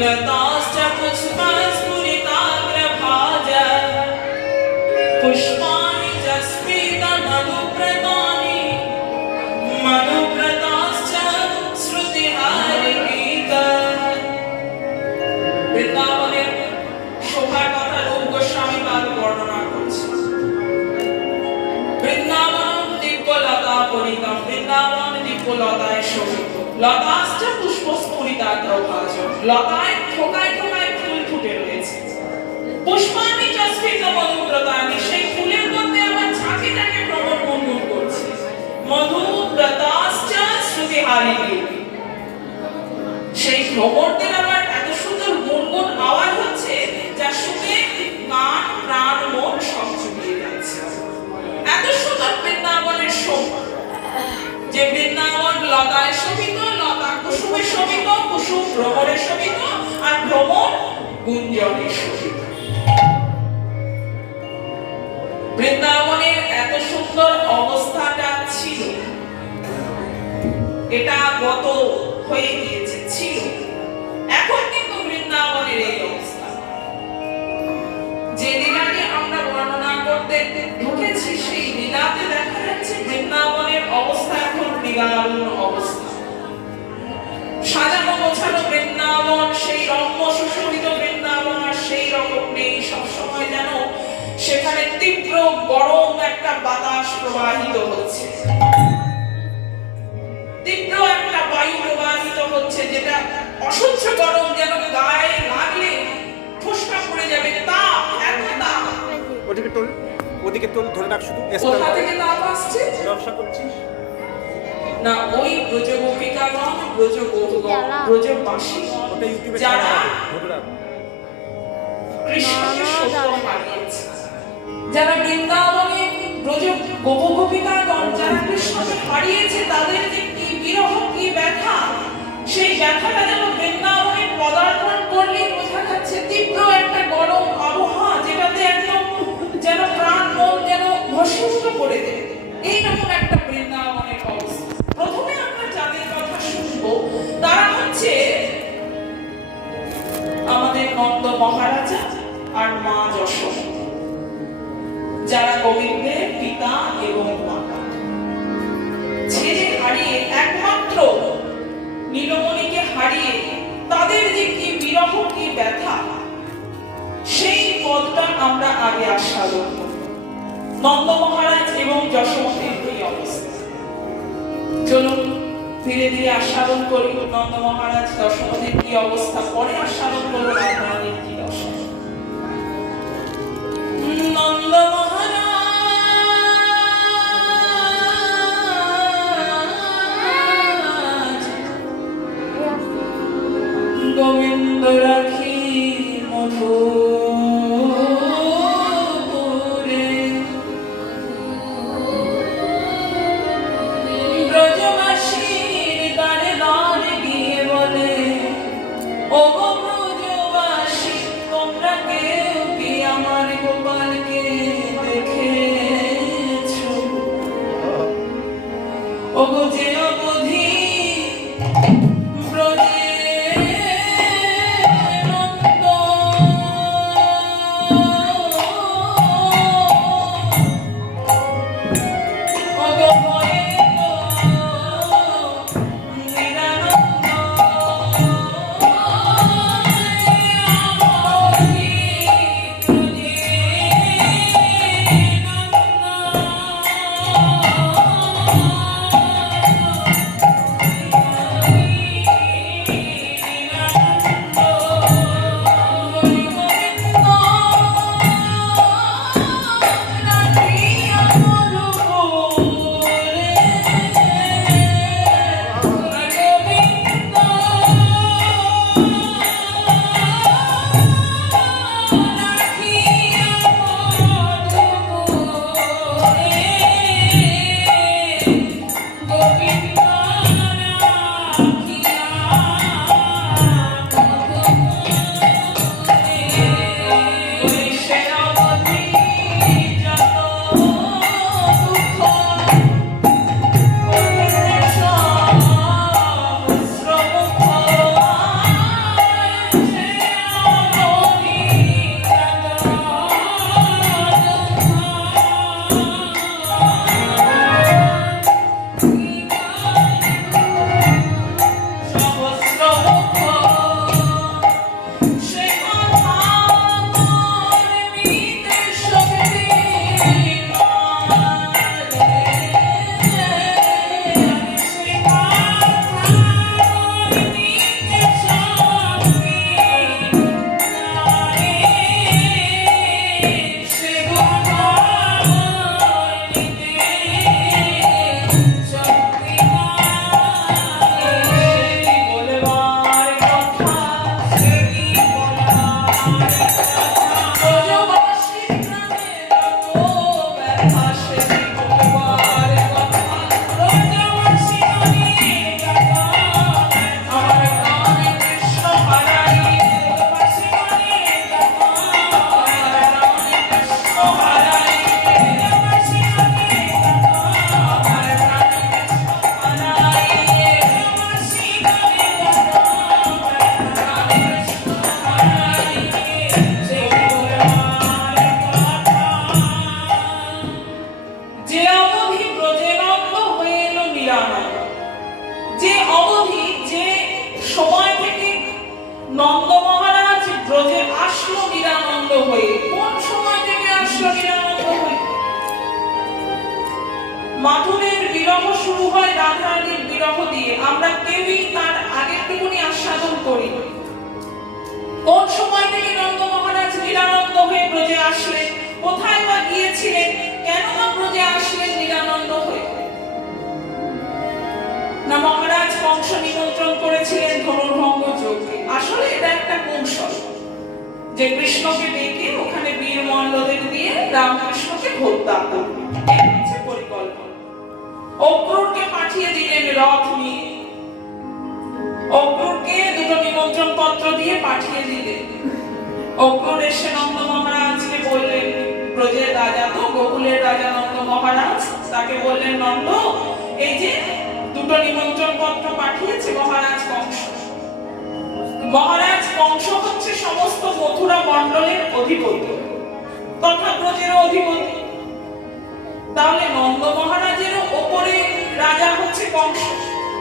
लताश्च पुष्पस्फुरिताग्रभाजा पुष्पाणि च स्फीतमनुव्रतानि मनुव्रताश्च श्रुतिहारिगीता। বৃন্দাবনের শোভার কথা রূপ গোস্বামী পাদ বর্ণনা করছে। বৃন্দাবন দিব্যলতা পরিতম, বৃন্দাবন দিব্যলতায় শোভিত। লতাশ্চ পুষ্পস্ফুরিতাগ্রভাজা, লতায় ঠোকায় ঠোকায় ফুল ফুটে রয়েছে। পুষ্পাণি চ স্ফীতমনুব্রতানি, সেই ফুলের মধ্যে আবার ঝাঁকে ঝাঁকে ভ্রমর গুনগুন করছে। মধুব্রতাশ্চ শ্রুতিহারিণী, সেই ভ্রমরদের আবার এত সুন্দর গুনগুন আওয়াজ হচ্ছে যা শুনে কান প্রাণ মন সব জুড়িয়ে যাচ্ছে। এত সুন্দর বৃন্দাবনের শোভা, যে বৃন্দাবন লতায় শোভিত, লতা কুসুমে শোভিত, কুসুম ভ্রমরে শোভিত, আর ভ্রমর গুঞ্জনে শোভিত। বৃন্দাবনের এত সুন্দর অবস্থাটা ছিল, এটা গত হয়ে গিয়েছে, ছিল। এখন কিন্তু বৃন্দাবনের এই অবস্থা। যে লীলাটি আমরা বর্ণনা করতে ঢুকেছি, সেই লীলাতে দেখা যাচ্ছে বৃন্দাবনের অবস্থা এখন নিদারুণ অবস্থা। সাজানো গোছানো বৃন্দাবন, সেই রম্য সুশোভিত বৃন্দাবন আর সেই রকম নেই। সবসময় যেন সেখানে তীব্র গরম একটা বাতাস প্রবাহিত হচ্ছে, তীব্র একটা বায়ু প্রবাহিত হচ্ছে, যেটা অসহ্য গরম, যেন গায়ে লাগলে ফুসকা পড়ে যাবে। তাপ, এত তাপ। ওদিকে তোল, ধরে রাখ শুধু। কোথা থেকে তাপ আসছে? ব্যবসা করছিস না, ওই ব্রজগোপিকাগণ, ব্রজবাসী যারা কৃষ্ণকে সত্য হারিয়েছে, যারা বৃন্দাবনে ব্রজ গোপগোপিকাগণ যারা কৃষ্ণকে হারিয়েছে, তাদের যে কি বিরহ, কি ব্যথা, সেই ব্যথাটা যেন বৃন্দাবনে পদার্পণ করলে বোঝা যাচ্ছে। তীব্র একটা গরম আবহাওয়া, যেটাতে একদম যেন প্রাণ মন যেন ভস্মীভূত করে দেয়। এইরকম একটা বৃন্দাবনের অবস্থা। প্রথমে আমরা যাদের কথা শুনবো তারা হচ্ছে আমাদের নন্দ মহারাজা আর মা যশোদা, যারা গোবিন্দের পিতা এবং মাতা। ছেলে হারিয়ে, একমাত্র নীলমণিকে হারিয়ে তাদের যে কি বিরহ, কি ব্যথা, সেই পদটা আমরা আগে আস্বাদন করব। নন্দ মহারাজ এবং যশোমতীর এই অবস্থা। চলুন ধীরে ধীরে আস্বাদন করি নন্দ মহারাজ যশোমতীর কি অবস্থা, পরে আস্বাদন করব আপনাদের কি দশা। নন্দ মহারাজ গোবিন্দ রাখি মধুপুরে, ব্রজবাসীর দ্বারে দ্বারে গিয়ে বলে, ও গো ব্রজবাসী, তোমরা কেউ কি আমার গোপালকে দেখেছো? ও গো যে অবধি ব্রজে নিরানন্দ। যে অবধি, যে সময় থেকে নন্দ মহারাজ ব্রজে আসলো নিরানন্দ হয়ে, কোন সময় থেকে আসলো নিরানন্দ হয়ে? মাধুরীর বিরহ শুরু হয় রাধারানীর বিরহ দিয়ে, আমরা কেউই তার আগেরটুকুনি আস্বাদন করি। কোন সময় থেকে নন্দ মহারাজ নিরানন্দ হয়ে ব্রজে আসলেন, কোথায় বা গিয়েছিলেন, কেন বা ব্রজে আসলেন নিরানন্দ হয়ে? না, মহারাজ কংস নিমন্ত্রণ করেছিলেন ধনুর্ভঙ্গ যজ্ঞে। আসলে এটা একটা কৌশল, যে কৃষ্ণকে ডেকে ওখানে বীর মল্লদের দিয়ে রামকৃষ্ণকে হত্যা করবে, এই হচ্ছে পরিকল্পনা। অক্রূরকে পাঠিয়ে দিলেন রথ নিয়ে, অক্রূরকে দুটো নিমন্ত্রণ পত্র দিয়ে পাঠিয়ে দিলেন। অক্রূর এসে নন্দ মহারাজকে বললেন, ব্রজের রাজা তো, গোকুলের রাজা নন্দ মহারাজ, তাকে বললেন, নন্দ, এই যে দুটো নিমন্ত্রণ পত্র পাঠিয়েছে মহারাজ কংস। মহারাজ কংস হচ্ছে সমস্ত মথুরা মণ্ডলের অধিপতি তথা ব্রজের অধিপতি। তাহলে নন্দ মহারাজের ওপরে রাজা হচ্ছে কংস,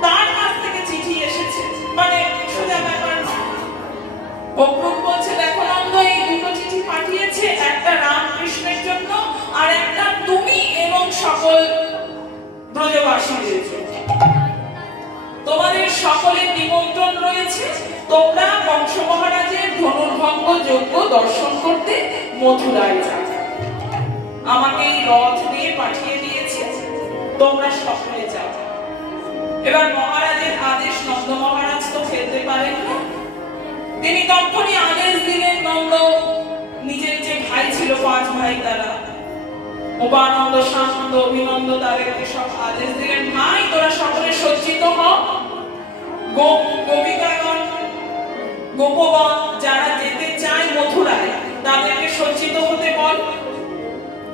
তার কাছ থেকে চিঠি এসেছে, মানে সোজা ব্যাপার নয়। অক্রূর বলছে, দেখো নন্দ, এই দুটো চিঠি পাঠিয়েছে, একটা রামকৃষ্ণের জন্য আর একটা তুমি এবং সকল ব্রজবাসীদের জন্য। তোমাদের সকলের নিমন্ত্রণ রয়েছে, তোমরা কংস মহারাজের ধনুর্ভঙ্গ যজ্ঞ দর্শন করতে মথুরায় যাবে। আমাকে এই রথ দিয়ে পাঠিয়ে দিয়েছে, তোমরা সকলে যাও। এবার মহারাজের আদেশ নন্দ মহারাজ তো ফেলতে পারেন না, তিনি তখনই আদেশ দিলেন। নন্দ নিজের যে ভাই ছিল, 5 ভাই, তারা উপানন্দ, সানন্দ, অভিনন্দ, তাদেরকে সব আদেশ দিলেন, ভাই তোরা সকলে সজ্জিত হ। গোপিকাগণ, গোপগণ যারা যেতে চায় মথুরায়, তাদেরকে সজ্জিত হতে বল।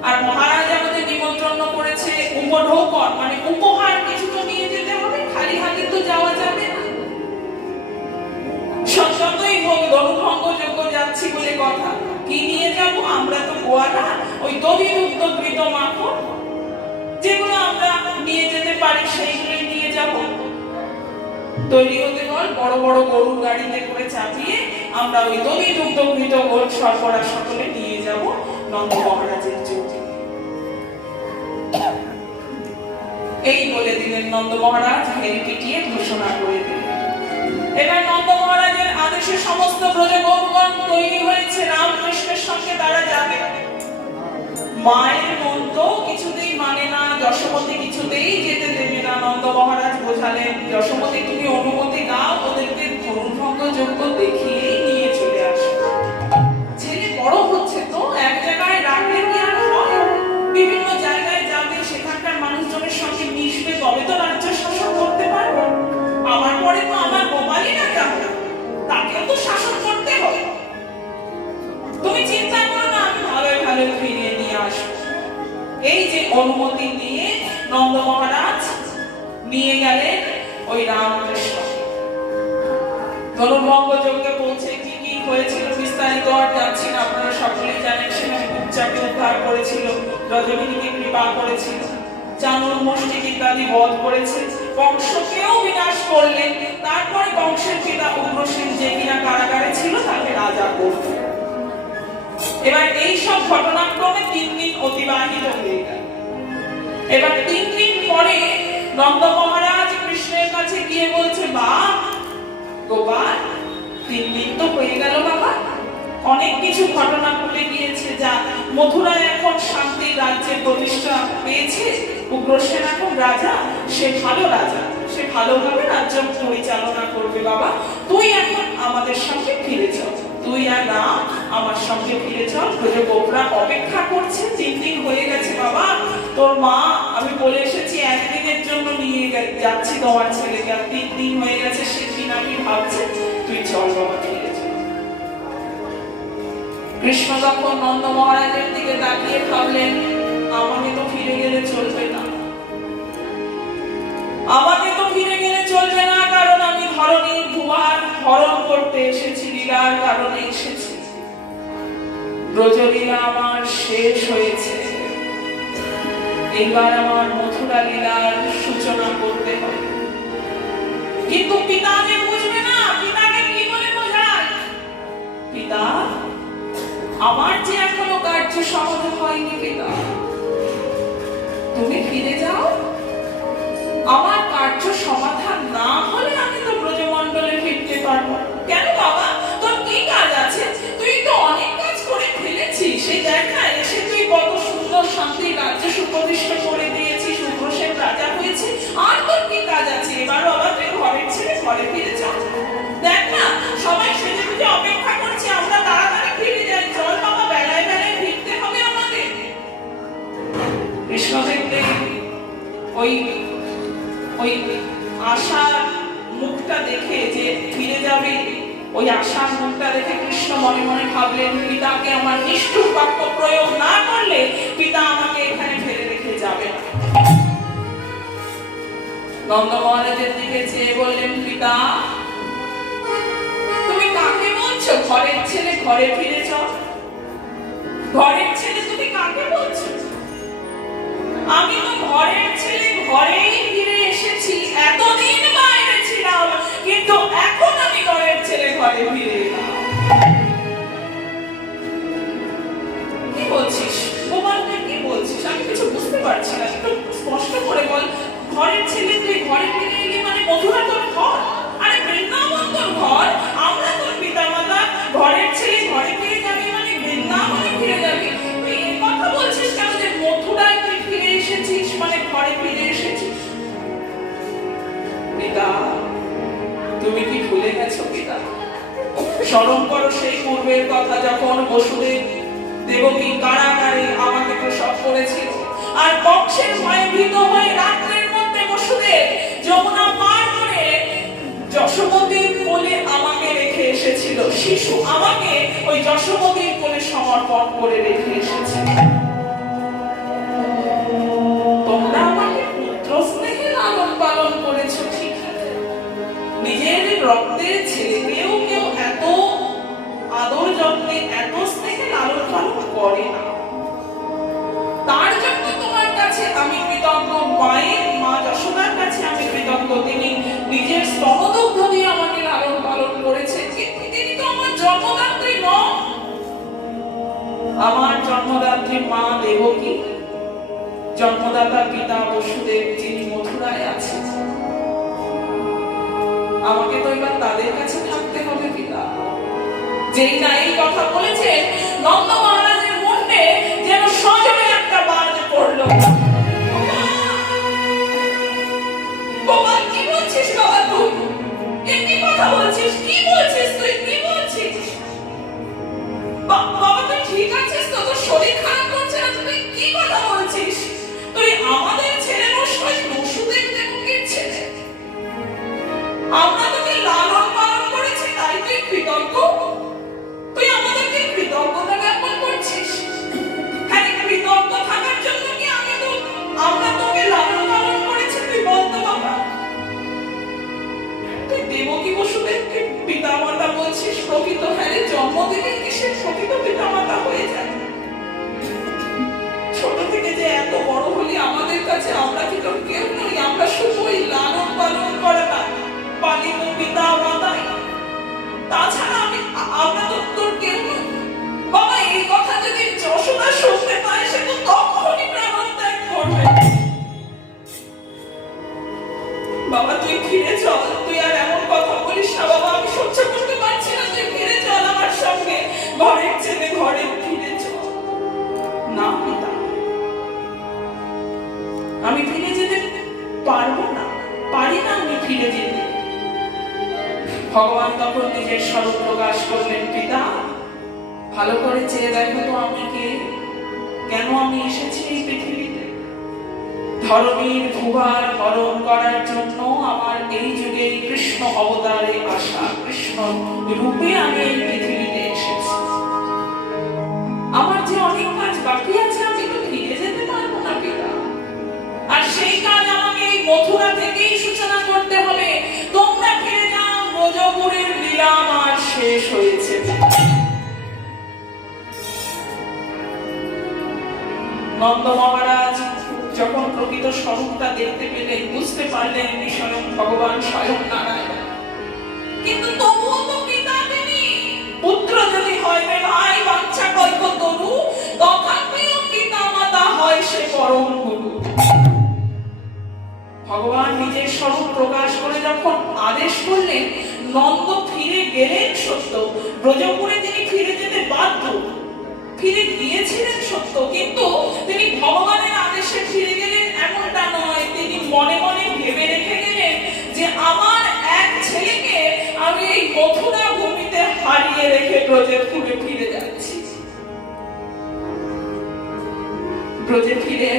আর মহারাজ আমাদের নিমন্ত্রণ করেছে, উপঢৌকন মানে উপহার কিছু তো নিয়ে যেতে হবে, খালি হাতে তো যাওয়া যাবে না। যতই হোক ধনুর্ভঙ্গ যজ্ঞ যাচ্ছি বলে কথা, কি নিয়ে যাব? আমরা তো গোয়ালা, ওই দধিদুগ্ধকৃত মাখন যেগুলো আমরা নিয়ে যেতে পারি সেইগুলোই নিয়ে যাব। তৈরি হতে বল, বড় বড় গরুর গাড়িতে করে চাপিয়ে আমরা ওই দধিদুগ্ধকৃত গোল শর্করা সকলে নিয়ে যাব নন্দ মহারাজের যজ্ঞে। এই বলে দিলেন নন্দ মহারাজ, হেরি পিটিয়ে ঘোষণা করে দিলেন। এবার নন্দ মহারাজের আদেশে সমস্ত ব্রজ গৌরগণ তৈরি হয়েছে, রামকৃষ্ণের সঙ্গে তারা যাবে। মায়ের মন তো কিছুতেই মানে না, যশোমতী কিছুতেই যেতে দেবে না। নন্দ মহারাজ বোঝালেন, যশোমতী তুমি অনুমতি দাও, ওদেরকে ধনুর্ভঙ্গ যজ্ঞ দেখিয়েই নিয়ে চলে আসো। ছেলে বড় হচ্ছে তো, এক জায়গায় রাখলে কি আর হয়? বিভিন্ন জায়গায় যাবে, সেখানকার মানুষজনের সঙ্গে মিশবে, তবে তো রাজ্য শাসন করতে পারবে। আমার পরে তো আমার গোপালই না যাবে, তাকেও তো শাসন করতে হবে। তুমি চিন্তা করো না, আমি ভালোই ভালো ফিরিয়ে নিয়ে আসবো। এই যে অনুমতি নিয়ে নন্দ মহারাজ নিয়ে গেলেন ওই রামকৃষ্ণ। ধনুর্ভঙ্গ যজ্ঞে পৌঁছে কি কি হয়েছিল বিস্তারিত আর যাচ্ছি না, আপনারা সকলেই জানেন। সেখানে কুচ্চাকে উদ্ধার করেছিল, রজনীকে কৃপা করেছিল, চানুর মুষ্টিক ইত্যাদি বধ করেছে, কংসকেও বিনাশ করলেন। তারপরে কংসের পিতা উগ্রসেন, যে কিনা কারাগারে ছিল, তাকে রাজা করলেন। এবার এই সব ঘটনাক্রমে 3 দিন অতিবাহিত হয়ে গেল। এবার 3 দিন পরে নন্দ মহারাজ কৃষ্ণের কাছে গিয়ে বলছে, বা গোপাল, 3 দিন তো হয়ে গেল বাবা, অনেক কিছু ঘটনা ঘটে গিয়েছে, যা মথুরায় এখন শান্তির রাজ্যের প্রতিষ্ঠা পেয়েছে। উগ্রসেন এখন রাজা, সে ভালো রাজা, সে ভালোভাবে রাজ্য পরিচালনা করবে। বাবা তুই এখন আমাদের সঙ্গে ফিরে চল, তুই আর রাম আমার সঙ্গে ফিরে চল, ব্রজগোপরা অপেক্ষা করছে। 3 দিন হয়ে গেছে বাবা, তোর মা, আমি বলে এসেছি 1 দিনের জন্য নিয়ে যাচ্ছি তোমার ছেলেকে, আর 3 দিন হয়ে গেছে, সে কি না কি ভাবছে, তুই চল বাবা, ফিরে চল। কৃষ্ণ তখন নন্দ মহারাজের দিকে তাকিয়ে ভাবলেন, আমাকে তো ফিরে গেলে চলবে না, আমাকে তো ফিরে গেলে চলবে না, কারণ আমি ধরণীর ভুয়ার হরণ করতে এসেছি, লীলার কারণে এসেছি। ব্রজলীলা আমার শেষ হয়েছে, এইবার আমার মথুরা লীলার সূচনা করতে কিন্তু পিতা যে বুঝবে না, পিতাকে কি বলে বোঝায়? পিতা, আমার যে এখনো কার্য সমাধান হয়নি পিতা, তুমি ফিরে যাও। আমার কার্য সমাধান না হলে আমি তো ব্রজমণ্ডলে ফিরতে পারবো না। কেন বাবা, তোর কি কাজ আছে? তুই তো অনেক কাজ করে ফেলেছিস। সেই দেখ না, এসে তুই কত সুন্দর শান্তি রাজ্য সুপ্রতিষ্ঠা করে দিয়েছিস, উগ্রসেন রাজা হয়েছে। আর তোর কি কাজ আছে? এবার বাবা তুই ঘরের ছেড়ে ঘরে ফিরে যা। দেখ না, সবাই সেজে গুজে অপেক্ষা করছে, আমরা তাড়াতাড়ি ফিরে যাই। চল বাবা, বেলায় বেলায় ফিরতে হবে আমাদের। কৃষ্ণ দেখলে ওই আশার মুখটা দেখে, যে ফিরে যাবে, ওই আশার মুখটা দেখে কৃষ্ণ মনে মনে ভাবলেন, পিতাকে আমার নিষ্ঠুর বাক্য প্রয়োগ না করলে পিতা আমাকে এখানে ফেলে রেখে যাবে না। নন্দ মহারাজের দিকে চেয়ে বললেন, পিতা তুমি কাকে বলছো ঘরের ছেলে ঘরে ফিরে চল? ঘরের ছেলে তুমি কাকে বলছো? আমি তো ঘরের ছেলে ঘরেই ফিরে এসেছি। এতদিন বাইরে ছিলাম, কিন্তু এখন আমি ঘরের ছেলে ঘরে ফিরে এলাম। কি বলছিস গোপালকে, কি বলছিস? আমি কিছু বুঝতে পারছি না, একটু স্পষ্ট করে বল। ঘরের ছেলে তুই ঘরে ফিরে এলি মানে মথুরা তোর ঘর? আরে বৃন্দাবন তোর ঘর, আমরা তোর পিতা মাতা। ঘরের ছেলে ঘরে ফিরে যাবি মানে বৃন্দাবনে ফিরে যাবি। তুই এই কথা বলছিস কেন যে মথুরায় তুই ফিরে এসেছিস মানে ঘরে ফিরে এসেছিস? পিতা, তুমি কি ভুলে গেছো পিতা? স্মরণ করো সেই পূর্বের কথা, যখন বসুদেব দেবকী কারাগারে আমাকে প্রসব করেছিল, আর কংসের ভয়ে ভীত হয়ে রাত্রের মধ্যে বসুদেব যমুনা পার করে যশোমতীর কোলে আমাকে রেখে এসেছিল। শিশু আমাকে ওই যশোমতীর কোলে সমর্পণ করে রেখে এসেছিল। তোমরা আমাকে পুত্র স্নেহে লালন পালন করেছো ঠিক, নিজের রক্তের ছেলেকেও কেউ এত আদর যত্নে এত স্নেহে লালন পালন করে না। তার জন্য তোমার কাছে আমি কৃতজ্ঞ, মায়ের মা যশোদার কাছে আমি কৃতজ্ঞ। তিনি নিজের স্তনদুগ্ধ দিয়ে আমাকে লালন পালন করেছেন। তিনি তো আমার জন্মদাত্রী নন। আমার জন্মদাত্রী মা দেবকী, জন্মদাতা পিতা বসুদেব যিনি মথুরায় আছেন। আমাকে তো এবার তাদের কাছে থাকতে হবে পিতা। যেই না এই কথা বলেছেন, নন্দ মহারাজের মনে যেন সজোরে একটা বাজ পড়লো। বাবা কি বলছিস? বাবা তুই এমনি কথা বলছিস? কি বলছিস তুই? কি বলছিস? বাবা তুই ঠিক আছিস তো? তোর শরীর খারাপ করছে না? তুই কি কথা বলছিস? তুই আমাদের ছেলে নষ্টই বসুদেব দেবকীর ছেলে। আমরা তোকে লালন পালন করেছি, তাই তুই কৃতজ্ঞ? তুই আমাদেরকে কৃতজ্ঞতা জ্ঞাপন করছিস? হ্যাঁ, কৃতজ্ঞ থাকার জন্য কি আমরা তোকে লালন পালন করেছি? তুই বলতো বাবা। তুই দেবকী বসুদেবকে পিতা মাতা বলছিস? প্রকৃত হ্যাঁ, জন্ম দিলে কি সে প্রকৃত পিতা মাতা হয়ে যায়? ছোট থেকে যে এত বড় হলি আমাদের কাছে, আমরা কি তোর কেউ নই? আমরা শুধু ওই লালন পালন করা পালিত পিতা মাতাই। তাছাড়া আমরা তো তোর কেউ নই বাবা। এই কথা যদি যশোদা শুনতে পায়, সে তো তখনই প্রাণত্যাগ করবে। বাবা তুই ফিরে চল, তুই আর এমন কথা বলিস না বাবা। আমি সহ্য করতে পারছি না, তুই ফিরে চল আমার সঙ্গে। ঘরের ছেলে ঘরে ফিরে চল। না পিতা, আমি ফিরে যেতে পারবো না, পারি না আমি ফিরে যেতে। ভগবান তখন নিজের স্বরূপ প্রকাশ করলেন। পিতা, ভালো করে চেয়ে দেখো তো আমি কে, কেন আমি এসেছি এই পৃথিবীতে। ধরণীর ভুভার হরণ করার জন্য আমার এই যুগে কৃষ্ণ অবতারে আসা, কৃষ্ণ রূপে আমি এই পৃথিবীতে এসেছি। আমার যে অনেক কাজ বাকি আছে, আমি তো ফিরে যেতে পারবো না পিতা। আর সেই কাজ আমাকে এই মথুরা থেকেই সূচনা করতে হবে। তোমরা ফিরে যাও, ব্রজপুরের লীলা আমার শেষ হয়েছে। নন্দ মহারাজ যখন প্রকৃত স্বরূপটা দেখতে পেলেন, বুঝতে পারলেন স্বয়ং ভগবান স্বয়ং নারায়ণ। কিন্তু তবুও তো পিতা তিনি। পুত্র যদি হয় রে ভাই বাঞ্ছা কল্প তরু, তথাপিও পিতা মাতা হয় সে পরম গুরু। ভগবান নিজের স্বরূপ প্রকাশ করে যখন আদেশ করলেন, নন্দ ফিরে গেলেন সত্য, ব্রজপুরে তিনি ফিরে যেতে বাধ্য, ফিরে গিয়েছিলেন সত্য, কিন্তু তিনি ভগবানের আদেশে ফিরে গেলেন এমনটা নয়। তিনি মনে মনে ভেবে রেখে গেলেন যে আমার এক ছেলেকে আমি এই মথুরা ভূমিতে হারিয়ে রেখে ব্রজপুরে ফিরে যাচ্ছি। ব্রজে ফিরে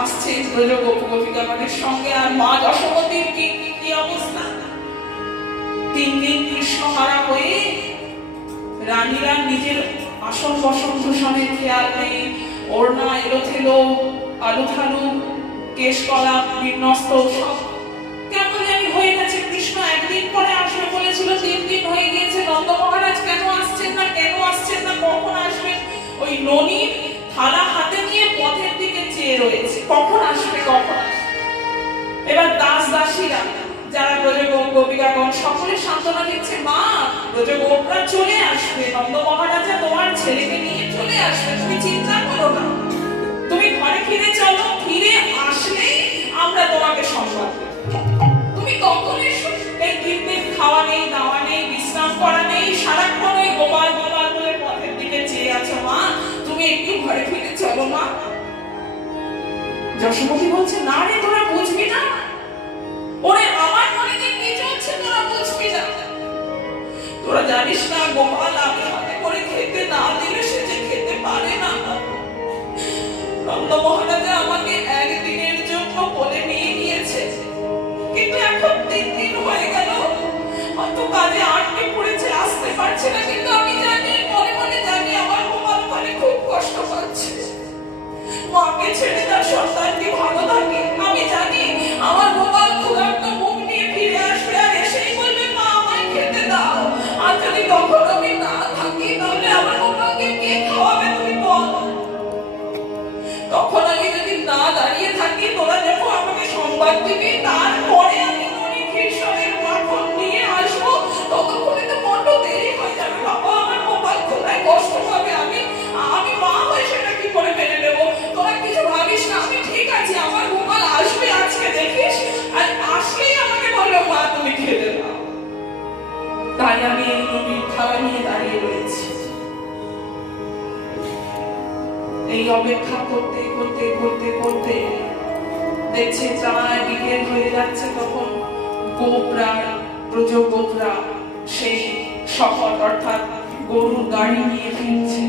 আসছে ব্রজ গোপ গোপিকাগণের সঙ্গে, আর মা যশোমতীর কি অবস্থা। 3 দিন কৃষ্ণহারা হয়ে রানীরা নিজের আসন বসন ভূষণের খেয়াল নেই, ওড়না এলোথেলো, আলুথালু, কেশ কলা বিন্যস্ত, সব কেমন জানি হয়ে গেছে। কৃষ্ণ একদিন পরে আসবে বলেছিল, 3 দিন হয়ে গিয়েছে। নন্দ মহারাজ কেন আসছেন না, কেন আসছেন না, কখন আসবেন? ওই ননির থালা হাতে নিয়ে পথের দিকে চেয়ে রয়েছে, কখন আসবে কখন আসবে। এবার দাস দাসীরা যারা ব্রজ গোপিকাগণ সকলে সান্ত্বনা দিচ্ছে, মা ব্রজ গোপরা চলে আসবে, নন্দ মহারাজা তোমার ছেলেকে নিয়ে চলে আসবে, তুমি চিন্তা করো না, তুমি ঘরে ফিরে চলো, ফিরে আসলে আমরা তোমাকে সংবাদ দেব। তুমি কখন এসো? এই 3 দিন খাওয়া নেই, দাওয়া নেই, বিশ্রাম করা নেই, সারাক্ষণ ওই গোপাল গোপাল বলে পথের দিকে চেয়ে আছো, মা তুমি একটু ঘরে ফিরে চলো মা। যশোমতী বলছে, না রে তোরা বুঝবি না, ওরে আমার মনে যে কি চলছে তোরা বুঝবি না। তোরা জানিস না গোপাল আমি হাতে করে খেতে না দিলে সে যে খেতে পারে না। নন্দ মহারাজা আমাকে একদিনের জন্য বলে নিয়ে গিয়েছে, কিন্তু এখন 3 দিন হয়ে গেল, হয়তো কাজে আটকে পড়েছে, আসতে পারছে না। কিন্তু আমি জানি, মনে মনে জানি আমার গোপাল মানে খুব কষ্ট পাচ্ছে। মাকে ছেড়ে তার সন্তানটি ভালো থাকে, আমি জানি আমার গোপাল ক্ষুধার্ত মুখ নিয়ে ফিরে আসবে, আর এসেই বলবে মা আমায় খেতে দাও। আর যদি তখন আমি না থাকি তাহলে আমার গোপালকে কে খাওয়াবে তুমি বল? তখন আমি যদি না দাঁড়িয়ে থাকি, তোরা দেখো আমাকে সংবাদ দিবি, তারপরে আমি ননি ক্ষীরসরের মাখন নিয়ে আসবো, ততক্ষণে তো বড্ড দেরি হয়ে যাবে বাবা। আমার গোপাল ক্ষুধায় কষ্ট পাবে, আমি মা হয়ে সেটা কি করে মেনে নেবো? তোরা কিছু ভাবিস না, আমি ঠিক আছি, আমার গোপাল আসবে আজকে দেখিস, আর আসলেই আমাকে বলবে মা তুমি খেতে দাও। তাই আমি এই নদীর খাওয়া নিয়ে দাঁড়িয়ে রয়েছি। এই অপেক্ষা করতে করতে করতে করতে দেখছে প্রায় বিকেল হয়ে যাচ্ছে, তখন গোপরা ব্রজ গোপরা সেই শপথ অর্থাৎ গরুর গাড়ি নিয়ে ফিরছে।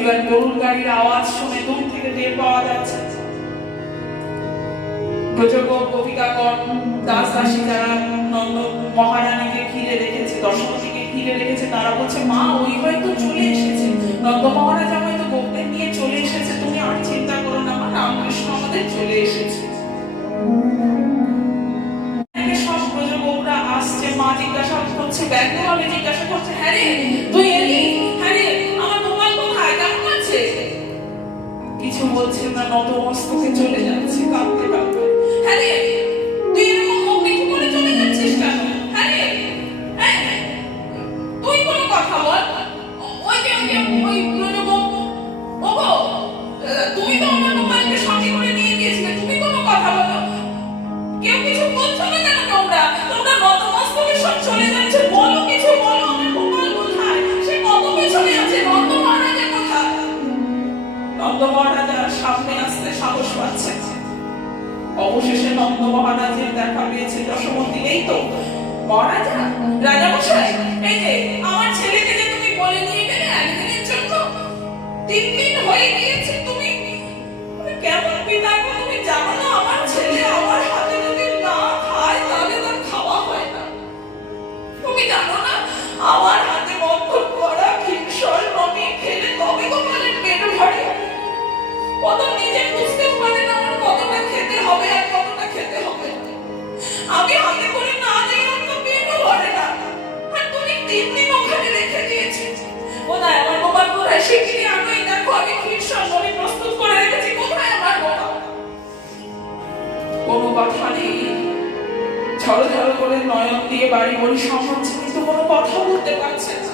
এবার গরুর গাড়ির আওয়াজ শুনে দূর থেকে টের পাওয়া যাচ্ছে ব্রজ গোপিকাগণ দাস দাসী যারা নন্দ মহারানীকে ঘিরে রেখেছে, দশমতীকে ঘিরে রেখেছে, তারা বলছে মা ওই হয়তো চলে এসেছে, নন্দ মহারাজা হয়তো গোপদের নিয়ে চলে এসেছে, তুমি আর চিন্তা করো না মা, রামকৃষ্ণ আমাদের চলে এসেছে। সব ব্রজ গোপরা আসছে, মা জিজ্ঞাসা করছে, ব্যগ্র ভাবে জিজ্ঞাসা করছে, হ্যাঁ রে তুই এলি, হ্যাঁ রে আমার গোপাল কোথায়, কেমন আছে? কিছু বলছে না, নতমস্তকে চলে যাচ্ছে কাঁদতে কাঁদতে। হ্যাঁ রে তুই এরকম মুখ মিঠু করে চলে যাচ্ছিস কেন? হ্যাঁ রে তুই কোনো কথা বল। ওই যে ওই ব্রজগোপ, ওগো তুমি তো আমার গোপালকে সাথে করে নিয়ে গিয়েছিলে, তুমি কোনো কথা বলো। কেউ কিছু বলছো না কেন? তোমরা নতমস্তকে সব চলে যাচ্ছে, বলো কিছু বলো, আমার গোপাল কোথায়? সে কত পেছনে আছে, নন্দ মহারাজা কোথায়? নন্দ মহারাজার সামনে আসতে সাহস পাচ্ছে। অবশেষে নন্দ মহারাজের দেখা পেয়েছে যশোমতী। এই তো মহারাজা, রাজামশাই, এই যে আমার ছেলেকে যে তুমি বলে নিয়ে গেলে একদিনের জন্য, 3 দিন হয়ে গিয়েছে, তুমি কেমন পিতা গো, তুমি জানো না আমার ছেলে আমার হাতে যদি না খায় তাহলে তার খাওয়া হয় না। তুমি জানো না আমার হাতে মন্থন করা ক্ষীরসর ননি খেলে তবে গোপালের পেট ভরে। ও তো নিজে বুঝতেও পারে না আমার কতটা খেতে হবে আর কতটা খেতে হবে। আমি হাতে করে না দিলে ওর তো পেটও ভরে না, আর তুমি 3 দিন ওখানে রেখে দিয়েছিস। কোথায় আমার গোপাল, কোথায়? শিগগিরই আনো, এই দেখো আমি ক্ষীরসর ননি প্রস্তুত করে রেখেছি, কোথায় আমার গোপাল? কোনো কথা নেই। ঝড় ঝড় করে নয়ন দিয়ে বাড়ি বড়ি সামলাচ্ছে, কিন্তু কোনো কথা বলতে পারছে না।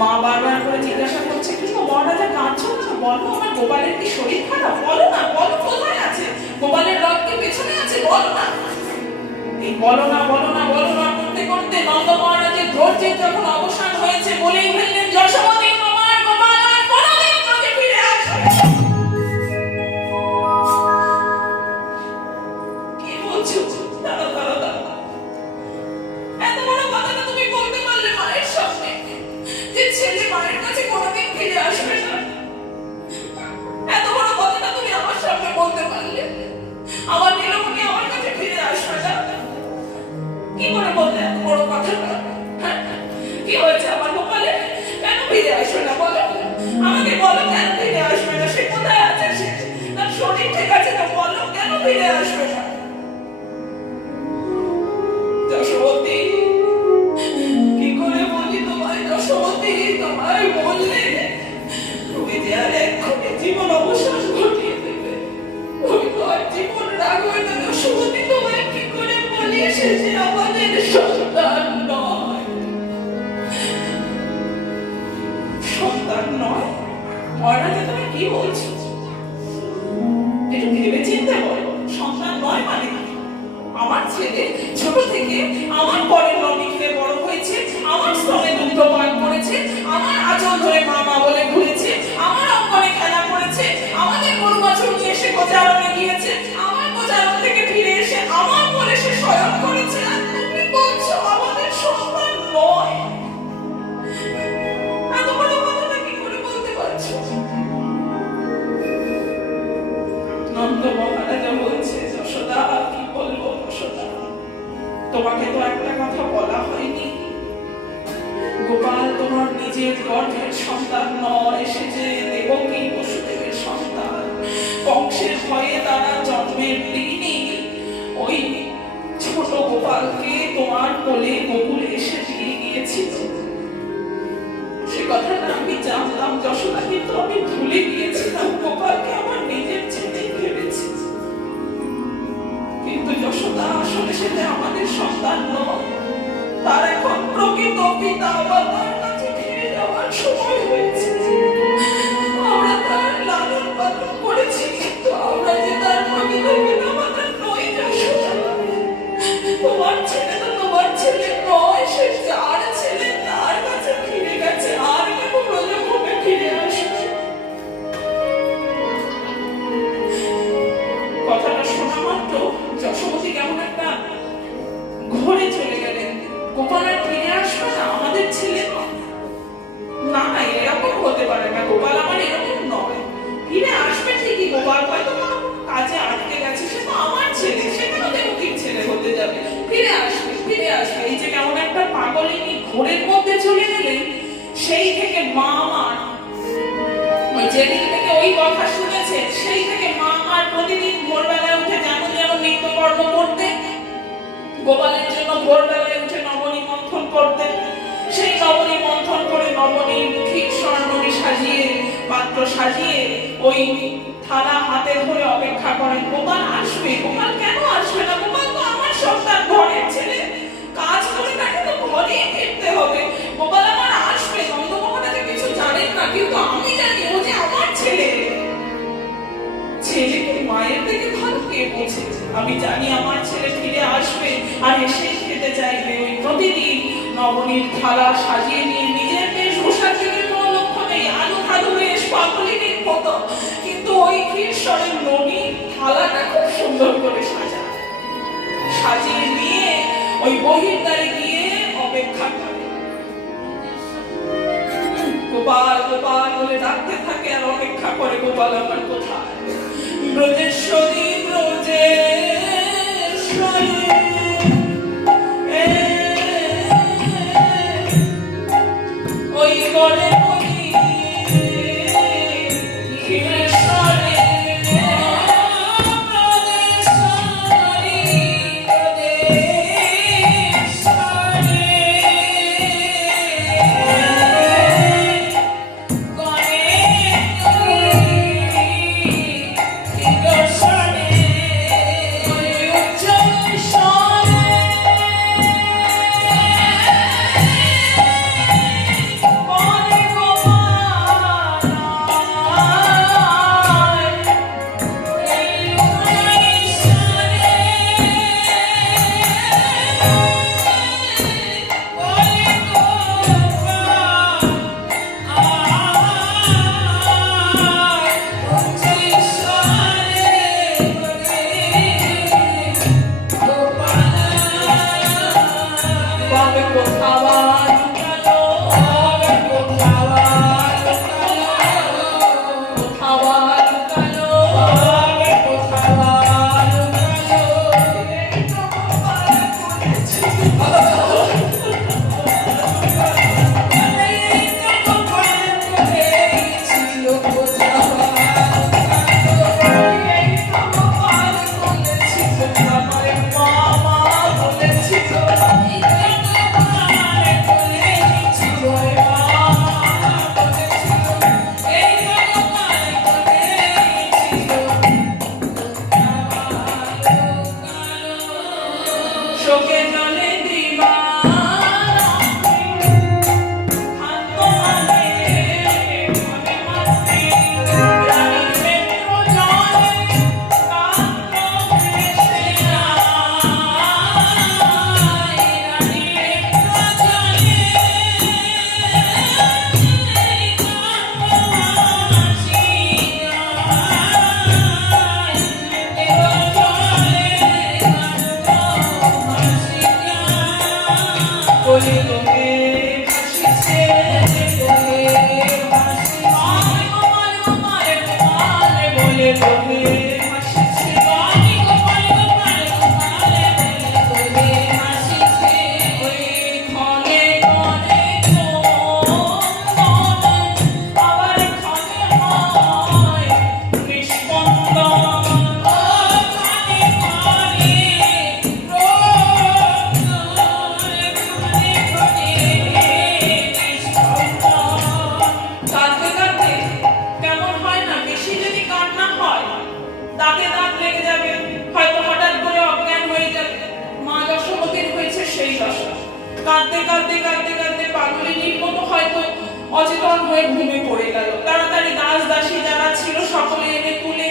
মা বারবার করে জিজ্ঞাসা করছে, কি গো মহারাজা কাঁদছো না? বলো, আমার গোপালের কি শরীর খারাপ? বলো না, বলো কোথায় আছে? গোপালের রথ কি পেছনে আছে? বলো না। এই বলো না বলো না বলো না করতে করতে নন্দ মহারাজের ধৈর্যের যখন অবসান হয়েছে, বলেই ফেললেন, যশোমতী তোমার গোপাল আর কোনোদিন তোকে ফিরে আসবে না। কি বলছো? দাঁড়াও দাঁড়াও দাঁড়াও, এত বড় কথাটা তুমি বলতে পারলে মায়ের সামনে, যে ছেলে মায়ের কাছে কোনোদিন ফিরে আসবে না? এত বড় কথাটা তুমি আমার সামনে বলতে পারলে? আমার নীলমণি আমার কাছে ফিরে আসবে না? কি করে বললে এত বড় কথাটা? কি হয়েছে আমার গোপালে? কেন ফিরে আসবে না বলো? আমাকে বলো, কেন ফিরে আসবে না? সে কোথায় আছে? সে তার শরীর ঠিক আছে না? বলো, কেন ফিরে আসবে না? যশোমতী, কি করে বলি তোমায় যশোমতী? তোমায় বললে তুমি যে আর এক্ষুনি জীবন অবসান ঘটিয়ে দেবে, তুমি তো আর জীবন রাখবে না যশোমতী। তোমায় কি করে বলি সে যে আমাদের সন্তান নয়? সন্তান নয়? মহারাজা তুমি কি বলছো? একটু ভেবে চিন্তে বলো, সন্তান নয় মানে কি? আমার ছেলে ছোট থেকে আমার পরের ননি খেয়ে বড় হয়েছে, আমার স্তনে দুগ্ধ পান করেছে, আমার আঁচল ধরে মা মা বলে ঘুরেছে, আমার অঙ্গনে খেলা করেছে, আমাদের গরু বাছুর নিয়ে এসে গোচারণে গিয়েছে, আমার গোচারণ থেকে ফিরে এসে আমার বলে সে শয়ন করেছে, আর তুমি বলছো আমাদের সন্তান নয়? এত বড় কথাটা কি করে বলতে পারছো? নন্দ মহারাজা বলছে, যশোদা কি বলবো যশোদা, তোমাকে তো একটা কথা বলা হয়নি। গোপাল তোমার নিজের গর্ভের সন্তান নয়, সে যে দেবকী বসুদেবের সন্তান। বংশের ভয়ে তারা জন্মের দিনই ওই ছোট গোপালকে তোমার কোলে গোকুলে এসে দিয়ে গিয়েছিল। সে কথাটা আমি জানতাম যশোদা, কিন্তু আমি ভুলে গিয়েছিলাম, গোপালকে আমার নিজের ছেলেই ভেবেছি। কিন্তু যশোদা আসলে সেটা আমাদের সন্তান নয়, তার এখন প্রকৃত পিতা বাবার কাছে ফিরে যাওয়ার সময় হয়েছে। আমরা তার লালন পালন করেছি, কিন্তু আমরা যে তার প্রকৃত পিতা মাতা নই যশোদা। তোমার ছেলে তো তোমার ছেলে নয়, সে যার ছেলে তার কাছে ফিরে গেছে, আর কেন ব্রজভূমে ফিরে আসবে? কথাটা শোনা মাত্র যশোমতী কেমন একটা ঘরে চলে গেলেন। গোপাল আর ফিরে আসবে না? আমাদের ছেলে না, না এরকম হতে পারে না, গোপাল আমার এরকম নয়। ফিরে আসবে ঠিকই, গোপাল হয়তো কোনো কাজে আটকে গেছে, সে তো আমার ছেলে, সে কেন দেবকীর ছেলে হতে যাবে? ফিরে আসবে, ফিরে আসবে। এই যে কেমন একটা পাগলিনী ঘোরের মধ্যে চলে গেলেন, সেই থেকে মা আমার ওই যেদিন থেকে ওই কথা শুনেছে, সেই থেকে মা আমার প্রতিদিন ভোরবেলায় উঠে যেমন যেমন নিত্যকর্ম করতে, গোপালের জন্য ভোরবেলায় উঠে নবনী মন্থন করতেন। সেই নবনী মন্থন করে নবনীর ঠিক স্বর্ণনী সাজিয়ে, পাত্র সাজিয়ে ওই থালা হাতে ধরে অপেক্ষা করেন, গোপাল আসবে। গোপাল কেন আসবে না? গোপাল তো আমার সন্তান, ঘরের ছেলে, কাজ করে তাকে তো ঘরে ফিরতে হবে। গোপাল আমার আসবে। নন্দ মহারাজা কিছু জানেন না, কিন্তু আমি জানি ও যে আমার ছেলে। ছেলেকে মায়ের থেকে ভালো কে বোঝে? আমি জানি আমার ছেলে ফিরে আসবে, আর এসে খেতে চাইবে। ওই প্রতিদিন নবনীর থালা সাজিয়ে নিয়ে নিজের বেশ পোশাকের কোনো লক্ষ্য নেই, আলু খালু বেশ পাগলিনীর মতো, কিন্তু ওই ক্ষীরসরের ননি থালাটা খুব সুন্দর করে সাজিয়ে নিয়ে ওই বহির্দ্বারে গিয়ে অপেক্ষা করে। গোপাল গোপাল বলে ডাকতে থাকে আর অপেক্ষা করে, গোপাল আমার কোথায়? ব্রজেশ্বরী ব্রজেশ্বরী ওই গলে Sorry. চোখে জলে দিবানা খাদ্য মানে মনে মাতৃ রানীর নেত্র জলে কান্দ ভেসে যায় রানীর নেত্র জলে বলে তোকে ভাসিছে তোকে ভাসি আয় গোপাল গোপাল গোপাল বলে তোকে ভাসিছে আয় গোপাল গোপাল গোপাল বলে তোকে ভাসিছে ওই ক্ষণে ক্ষণে ক্রন্দন আবার ক্ষণে হয় নিস্পন্দন ও ক্ষণে ক্ষণে কাঁদতে কাঁদতে কেমন হয় না, বেশি যদি কান্না হয় দাঁতে দাঁত লেগে যাবে, হয়তো হঠাৎ করে অজ্ঞান হয়ে যাবে। মা যশোমতীর হয়েছে সেই দশা। কাঁদতে কাঁদতে কাঁদতে কাঁদতে পাগলিনীর মতো হয়তো অচেতন হয়ে ঘুমে পড়ে গেল। তাড়াতাড়ি দাস দাসী যারা ছিল সকলে এনে তুলে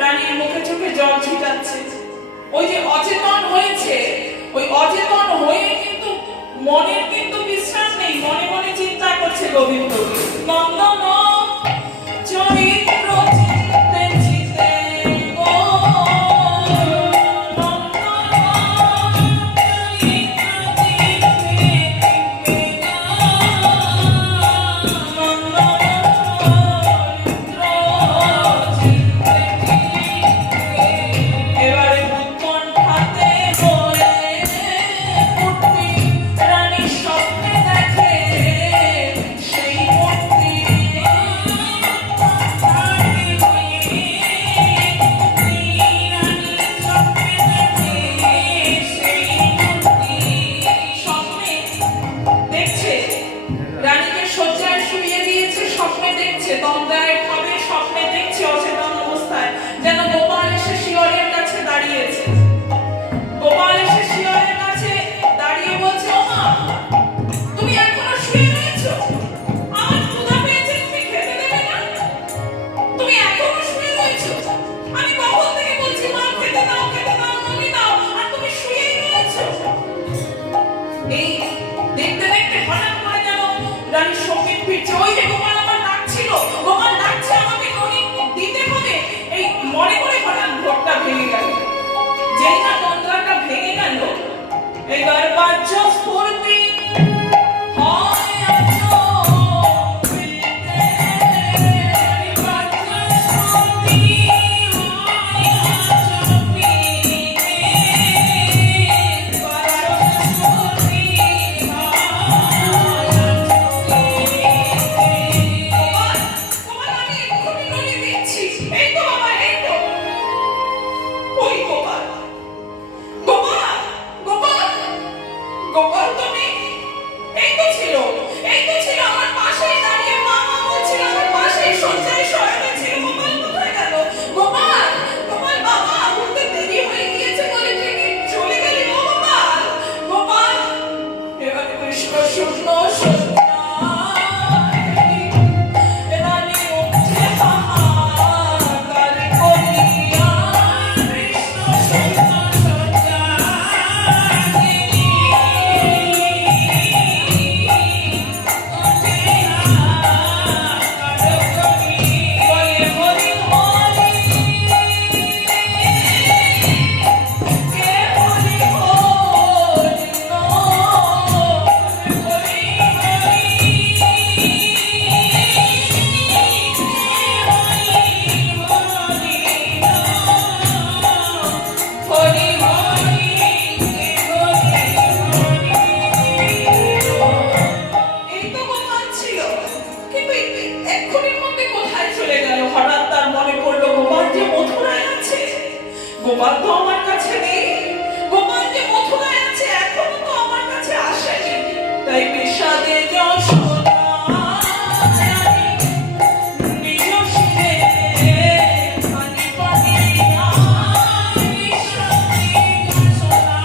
রানীর মুখে চোখে জল ছিটাচ্ছে। ওই যে অচেতন হয়েছে, ওই অচেতন হয়ে কিন্তু মনের কিন্তু বিশ্রাম নেই, মনে মনে চিন্তা করছে গোবিন্দ নন্দন চরিত্র চিত্তে চিত্তে গো নন্দন চরিত্র চিত্তে চিত্তে গো নন্দন চরিত্র চিত্তে চিত্তে এবারে উৎকণ্ঠাতে বলে মূর্তি রানীর স্বপ্নে দেখে সেই মূর্তি স্বপ্নে দেখছে রানীকে শয্যায় শুইয়ে দিয়েছে, স্বপ্নে দেখছে তন্দ্রায় ভাবে, স্বপ্নে দেখছে অচেতন অবস্থায় যেন গোপাল এসে শিয়রের কাছে দাঁড়িয়েছে। গোপাল এসে শিয়রের কাছে দাঁড়িয়ে বলছে, ও মা তুমি এখনো শুয়ে রয়েছো? আমার ক্ষুধা পেয়েছে, তুমি খেতে দেবে না? তুমি এখনো শুয়ে রয়েছো? আমি কখন থেকে বলছি মা খেতে দাও খেতে দাও, ননি দাও, আর তুমি শুয়েই রয়েছো। এই দেখতে দেখতে হঠাৎ করে যেন রানীর সঙ্গীত ফিরছে। ওই যে গোপাল আমার ডাকছিল, গোপাল ডাকছে আমাকে ননি দিতে হবে, এই মনে করে হঠাৎ ঘোরটা ভেঙে গেল। যেই না তন্দ্রাটা ভেঙে গেল, এবার বাহ্য স্ফূর্তি হয় আছো ফিরতে, বাহ্য স্ফূর্তি হয় আছো ফিরতে, বাহ্য স্ফূর্তি হয় আছো ফিরতে। গোপাল, গোপাল আমি এক্ষুনি ননি দিচ্ছি, এই তো বাবা এই তো। ওই গোপাল, গোপাল, গোপাল, গোপাল তুমি এই তো ছিল, এই তো ছিল আমার পাশেই দাঁড়িয়ে মা মা বলছিল, আমার পাশেই শয্যায় শয়নে ছিল। গোপাল কোথায় গেল? গোপাল, গোপাল বাবা উঠতে দেরি হয়ে গিয়েছে বলে তুই কি চলে গেলি? ও গোপাল, গোপাল এবারে কৃষ্ণ শূন্য শয্যায় রানী উঠছে হাহাকার করিয়া, কৃষ্ণ শূন্য গোপাল তো আমার কাছে নেই, গোপাল যে মথুরায় আছে এখনো তো আমার কাছে আসেনি। তাই বিষাদে যশোদা নিজ শিরে পানি পানি বিষাদে যশোদা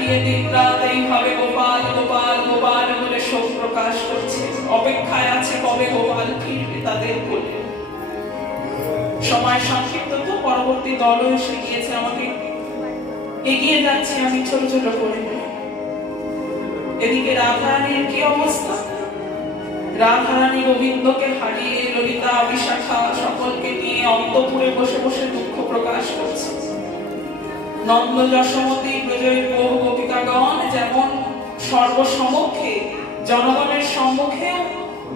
কাটিয়ে দিন রাত এইভাবে গোপাল গোপাল গোপাল বলে শোক প্রকাশ করছে। অপেক্ষায় আছে কবে গোপাল ফিরবে তাদের কোলে। সময় সংক্ষিপ্ত তো, পরবর্তী দলও এসে গিয়েছে, আমাকে এগিয়ে যাচ্ছে আমি ছোট ছোট করে। এদিকে রাধারানীর কি অবস্থা? রাধারানী গোবিন্দকে হারিয়ে ললিতা বিশাখা সকলকে নিয়ে অন্তপুরে বসে বসে দুঃখ প্রকাশ করছে। নন্দ যশোমতী ব্রজের বহু গোপিকাগণ যেমন সর্বসমক্ষে জনগণের সম্মুখে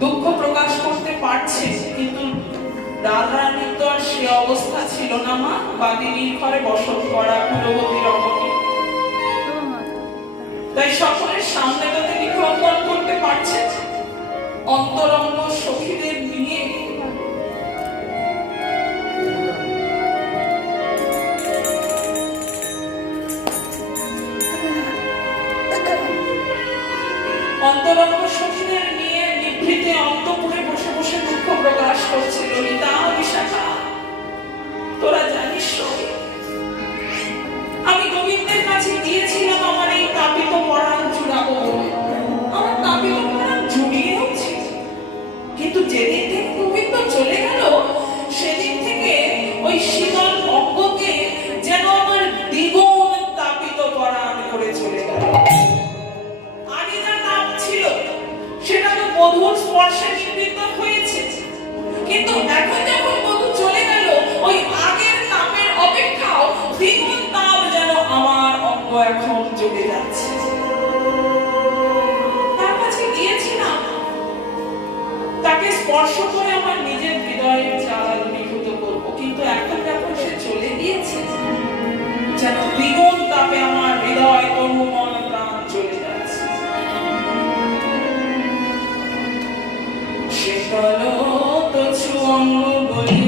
দুঃখ প্রকাশ করতে পারছে, কিন্তু রাধারানীর তো আর সে অবস্থা ছিল না মা। বাদিনীর ঘরে বসত করা কুলবতী রমণী, তাই সকলের সামনে তো তিনি ক্রন্দন করতে পারছে অন্তরঙ্গ সখীদের নিয়ে। অন্তরঙ্গ সখীদের নিয়ে নিভৃতে অন্তপুরে বসে বসে দুঃখ প্রকাশ করছে ললিতা বিশাখা। তোরা জানিস আমি গোবিন্দের কাছে গিয়েছিলাম আমার এই তাপিত পরাণ জুড়াবো বলে। আমার তাপিত পরাণ জুড়িয়েও ছিল, কিন্তু যেদিন থেকে গোবিন্দ চলে গেল সেদিন থেকে ওই শীতল অঙ্গকে যেন আমার দ্বিগুণ তাপিত পরাণ করে চলে গেল। আগে যা তাপ ছিল সেটা তো মধুর স্পর্শে নিবৃত্ত হয়েছে, কিন্তু এখন যখন মধু চলে গেল ওই আগের তাপের অপেক্ষাও দ্বিগুণ তাপ যেন আমার অঙ্গ এখন জ্বলে যাচ্ছে। তার কাছে গিয়েছিলাম তাকে স্পর্শ করে আমার নিজের হৃদয়ের জ্বালা নিভৃত করবো, কিন্তু এখন যখন সে চলে গিয়েছে যেন দ্বিগুণ তাপে আমার হৃদয় তনু মন প্রাণ চলে যাচ্ছে। শীতল তছু অঙ্গ বলি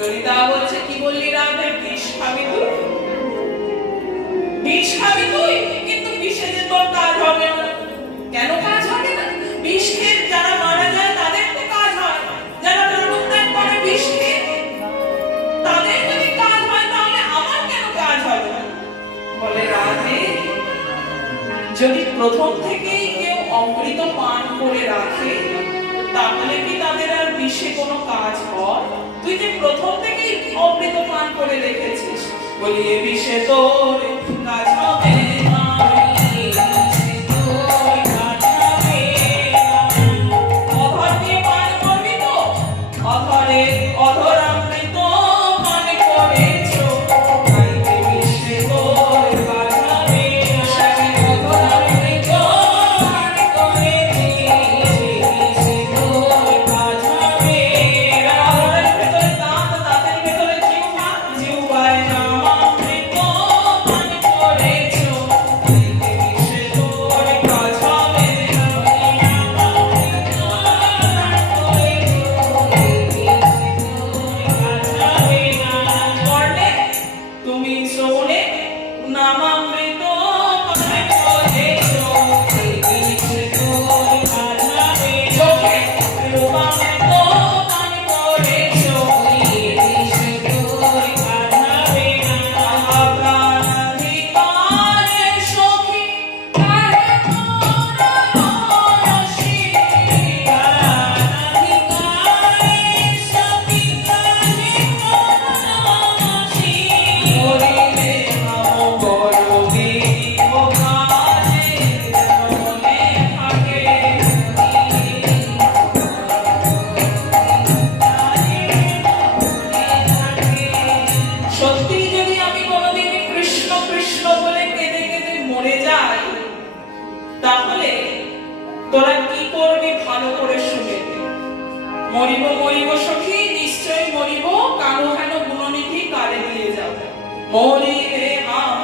ললিতা বলছে, কি বললি রাধে? বিষ খাবি তুই? বিষ খাবি তুই, কিন্তু বিষে যে তোর কাজ হবে না। কেন কাজ হবে না? বিষ খেয়ে যারা মারা যায় তাদের তো কাজ হয়, যারা প্রাণত্যাগ করে বিষ খেয়ে তাদের যদি কাজ হয় তাহলে আমার কেন কাজ হবে না? বলে রাধে, যদি প্রথম থেকেই কেউ অমৃত পান করে রাখে তাহলে কি তাদের আর বিষে কোনো কাজ হয়? তুই যে প্রথম থেকেই অমৃত পান করে রেখেছিস, বলি এ বিষে তোর কাজ হবে না। অধর দিয়ে পান করবি তো? অধরে অধর অমৃত পান করেছ, তাই এ বিষে তোর কাজ হবে না। অধর অমৃত পান করেছিস, তোর কাজ হবে না। অধরের ভেতরে দাঁত, দাঁতের ভেতরে জিহ্বা, জিহ্বায় নাম অমৃত পান সত্যি যদি আমি কোনোদিন কৃষ্ণ কৃষ্ণ বলে কেঁদে কেঁদে মরে যাই, তাহলে তোরা কি করবি ভালো করে শুনে নে। মরিব মরিব সখী, নিশ্চয় মরিব, কারো হেন গুণনীতি কারে দিয়ে যাব। মরিবে আম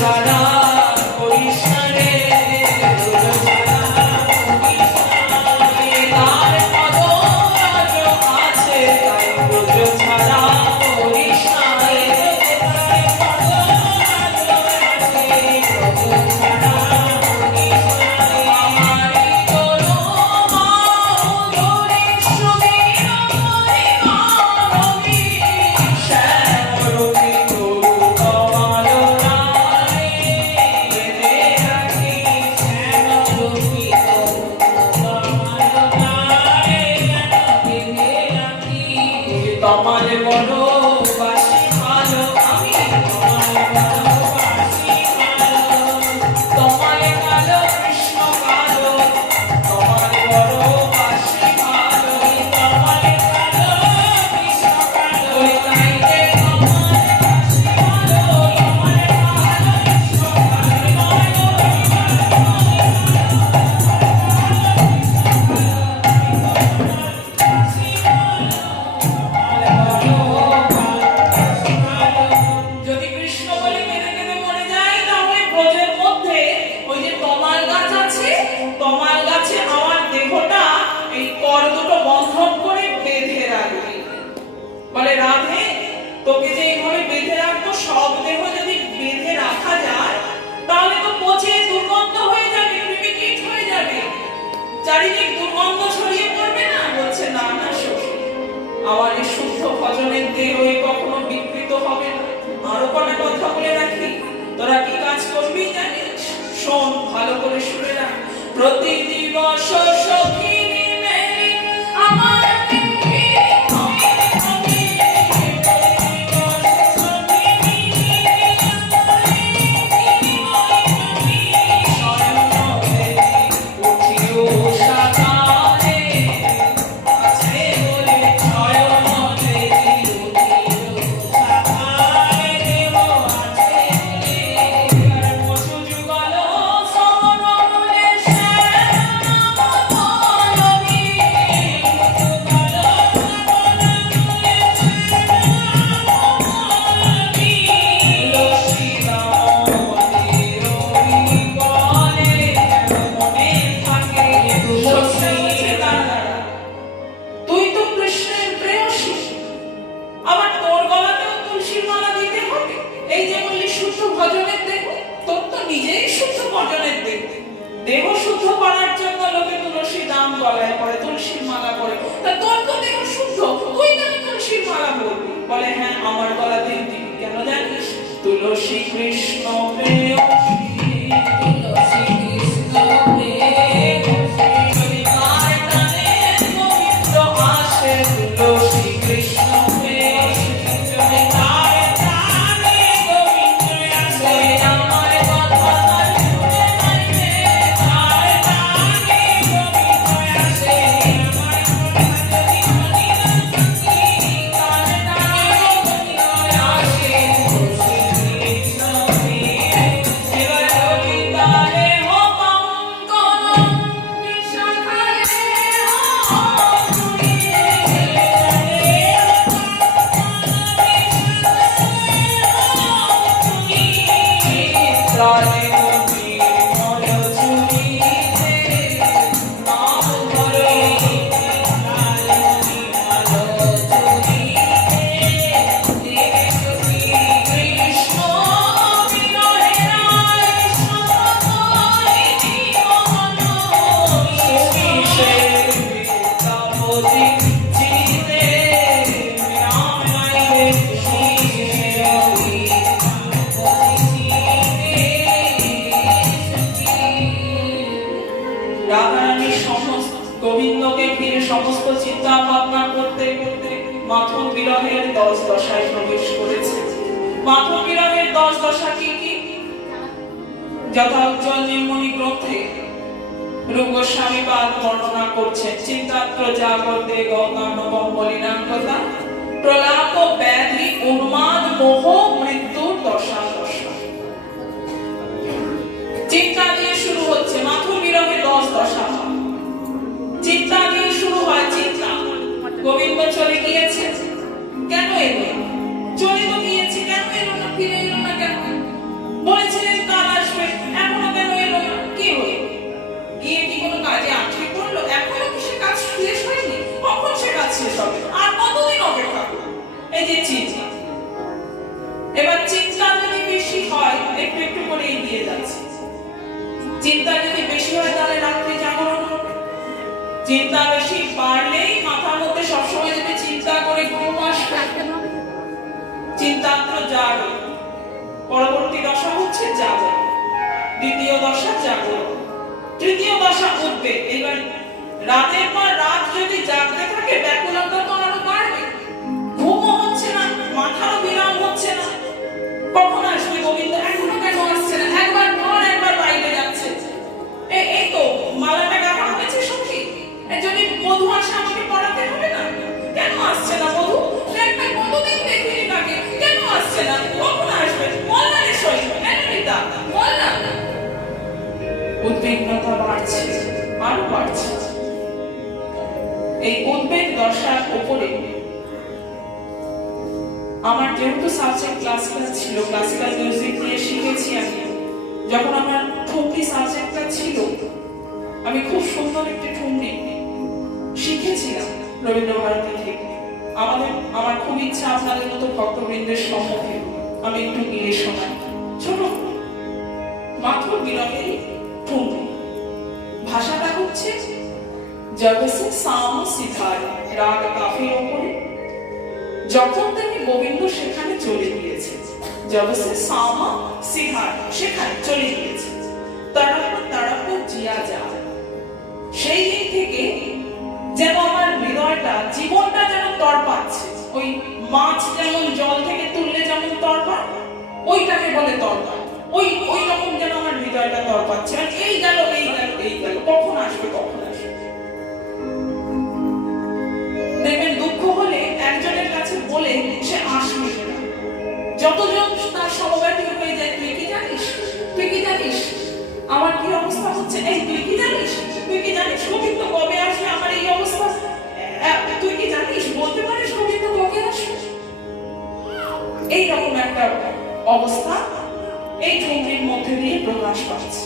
ছাড়া করিস না রে, তার পদ রাজ আছে, তাই ব্রজ ছাড়া করিস না রে, তার পদ রাজ আছে, ব্রজ ছাড়া করিস না রে। আমারি তোলো মা ধরে সুবীর হরি মানবী, শ্যাম রবি তরু কমল রায়, বেঁধে রাখি শ্যাম রবি তরু কমল রায়, বেঁধে রাখি। তোমার বড় বাসি ভালো, আমি তোমার বড় বাসি ভালো, তোমার কালো কৃষ্ণ কালো, তোমার বড় বাসি ভালো, তোমার কালো কৃষ্ণ কালো, তাই যে তোমার বাসি ভালো, তোমার কালো কৃষ্ণ যদি কৃষ্ণ বলে কেঁদে কেঁদে মরে যায়, তাহলে ব্রজের মধ্যে ওই যে তমাল গাছ আছে, তমাল গাছে আমার দেহটা এই কর দুটো বন্ধন করে বেঁধে রাখবে। বলে রাধে, তোকে যে এইভাবে বেঁধে রাখবো, সব দেহ যদি বেঁধে রাখা যায়, তাহলে তো পচে দুর্গন্ধ হয়ে যাবে, ক্রিমিকিট হয়ে যাবে, চারিদিক দুর্গন্ধ ছড়িয়ে পড়বে না। বলছে না না সখী, আমার এই শুদ্ধ ভজনের দেহ কখনো বিকৃত হবে না। আরো কটা কথা বলে রাখি, তোরা কি কাজ করবি জানিস? শোন, ভালো করে শুনে রাখ। প্রতি দিবস সখী মেরি আমার দেহ শুদ্ধ করার জন্য লোকে তুলসী দাম গলায় পড়ে, তুলসীর মালা পড়ে। তা তোর তো দেহ শুদ্ধ, তুই কেন তুলসীর মালা পরবি? বলে হ্যাঁ, আমার গলাতে দিবি কেন জানিস? তুলসী কৃষ্ণ প্রেয়সী, তুলসী কৃষ্ণ প্রেয়সী, কার টানে গোবিন্দ আসে, তুলসী কৃষ্ণ প্রেয়সী, কার টানে গোবিন্দ আসে, আমার কথা গোবিন্দকে ফিরে সমস্ত চিন্তা ভাবনা করতে করতে মাথুর বিরহের 10 দশায় প্রবেশ করেছে। মাথুর বিরহের 10 দশা কি কি? যথা উজ্জ্বল নির্মণি গ্রন্থে রূপ গোস্বামী পাদ বর্ণনা করছেন চিন্তাত্র জাগতে গৌতম কম্বলিনাঙ্গতা প্রলাপ ব্যাধি উন্মাদ মোহ মৃত্যুর দশা দশা। চিন্তা দিয়ে শুরু হচ্ছে মাথুর বিরহে 10 দশা। চিন্তা দিয়ে শুরু হয় চিন্তা। গোবিন্দ চলে গিয়েছে, কেন এলো? চলে তো গিয়েছে, কেন এলো না? ফিরে এলো না কেন? বলেছিলেন কাল আসবে, এখনো কেন এলো না? কি হলো? গিয়ে কি কোনো কাজে আটকে পড়লো? এখনো কি সে কাজ শেষ হয়নি? কখন সে কাজ শেষ হবে? আর কতদিন অপেক্ষা করবে? এই যে চিন্তা। এবার চিন্তা যদি বেশি হয়, একটু একটু করে এগিয়ে যাচ্ছে। চিন্তা যদি বেশি হয় তাহলে রাত্রি জাগরণ হবে। চিন্তা বেশি বাড়লেই মাথার মধ্যে সবসময় যদি চিন্তা করে ঘুম আসবে। চিন্তাত্র জাগরণ। পরবর্তী দশা হচ্ছে জাগরণ। দ্বিতীয় দশা জাগরণ। তৃতীয় দশা উদ্বেগ। এবার রাতের পর রাত যদি জাগতে থাকে ব্যাকুলতা তো আরো বাড়বে। ঘুমও হচ্ছে না, মাথারও বিরাম হচ্ছে না। কখন আসবে গোবিন্দ? এখনো কেন আসছে না? একবার ঘর একবার বাইরে যাচ্ছে। এই তো মালাটা গাঁথা হয়েছে সখী, যদি মধু আসে আমাকে পড়াতে হবে না? কেন আসছে না মধু? একটা কতদিন দেখিনি তাকে, কেন আসছে না? কখন আসবে? বল না রে সই, রিতা বল না। উদ্বিগ্নতা বাড়ছে, আরো বাড়ছে। এই উদ্বেগ দশার উপরে আমার যেহেতু সাবজেক্ট ক্লাসিক্যাল ছিল, ক্লাসিক্যাল মিউজিক নিয়ে শিখেছি আমি। যখন আমার ঠুমরি সাবজেক্টটা ছিল, আমি খুব সুন্দর একটি ঠুমরি শিখেছিলাম রবীন্দ্রভারতী থেকে। আমার খুব ইচ্ছা আপনাদের মতো ভক্তবৃন্দের সম্মুখে আমি একটু গিয়ে শোনাই। ছোট মাত্র বিরহের ঠুমরি। ভাষাটা হচ্ছে জগসে সাম সিথার রাগ কাফির ওপরে। যখন থেকে গোবিন্দ সেখানে চলে গিয়েছে, জগসে সামা সিথার সেখানে চলে গিয়েছে, তারাপুর জিয়া যা। সেই দিন থেকে যেন আমার হৃদয়টা, জীবনটা যেন তড়পাচ্ছে। ওই মাছ যেমন জল থেকে তুললে যেমন তড়পায়, ওইটাকে বলে তড়পায়। ওই রকম যেন আমার হৃদয়টা তড়পাচ্ছে। এই গেল এই গেল এই গেল, কখন আসবে কখন আসবে। দেখবেন দুঃখ হলে একজনের কাছে বলে সে আসবে না। যতজন তার সমব্যথী হয়ে যায়, তুই কি জানিস, তুই কি জানিস আমার কি অবস্থা হচ্ছে? এই তুই কি জানিস, তুই কি জানিস গোবিন্দ কবে আসবে? আমার এই অবস্থা, তুই কি জানিস? বলতে পারিস গোবিন্দ কবে আসবে? এইরকম একটা অবস্থা এই ঠুমরির মধ্যে দিয়ে প্রকাশ পাচ্ছে।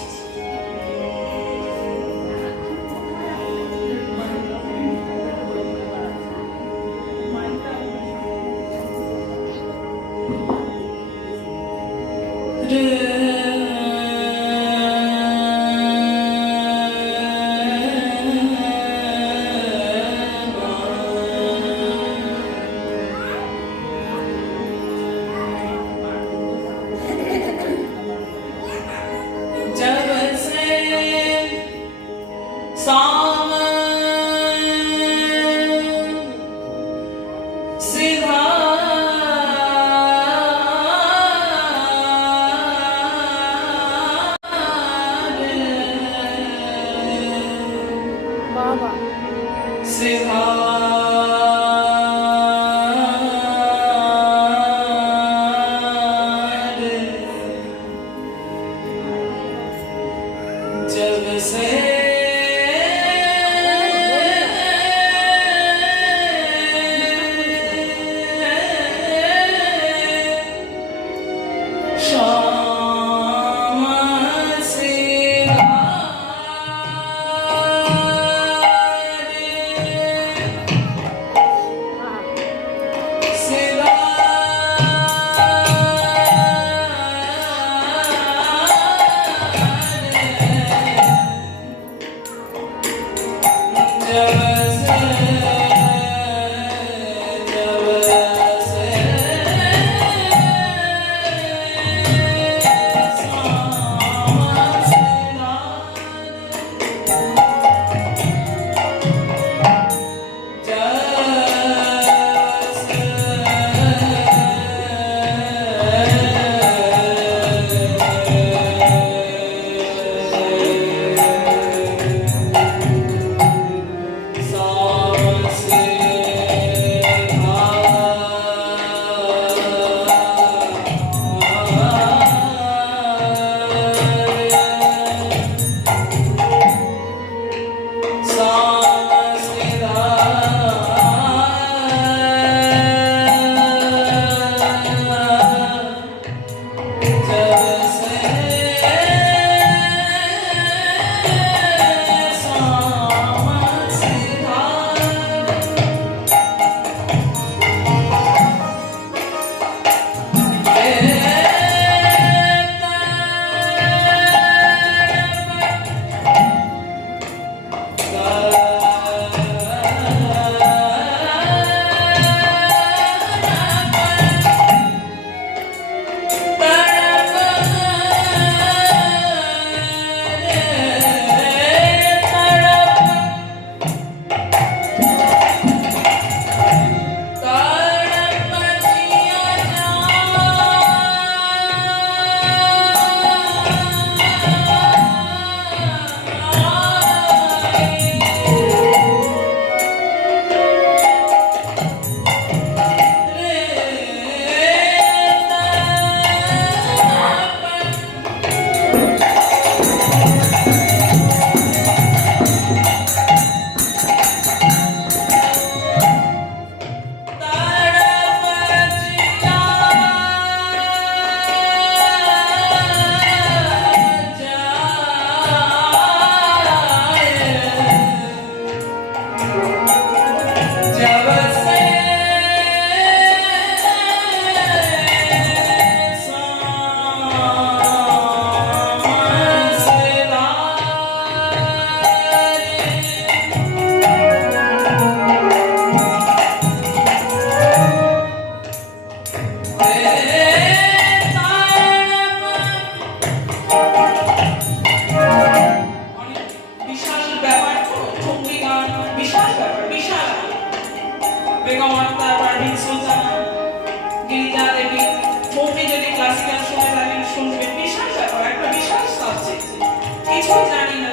কিছুই জানি না,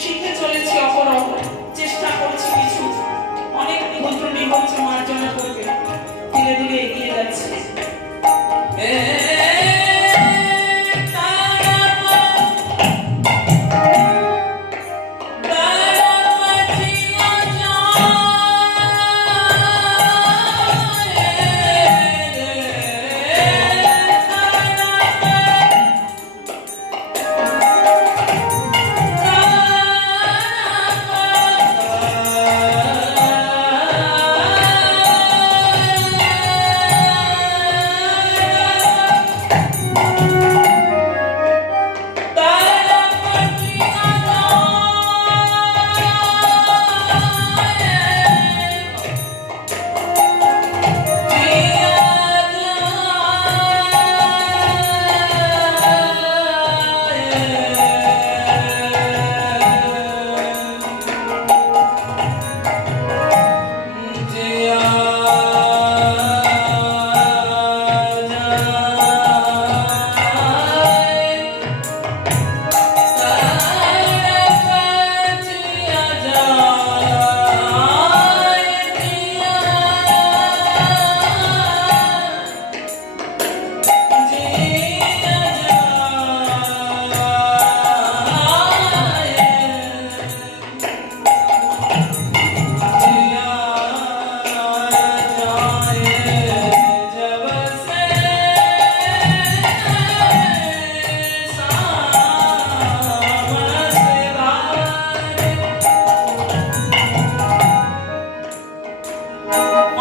শিখে চলেছি অপরহ, চেষ্টা করছি কিছু, অনেক ভুল ত্রুটি হচ্ছে, মার্জনা করবে, ধীরে ধীরে এগিয়ে যাচ্ছে।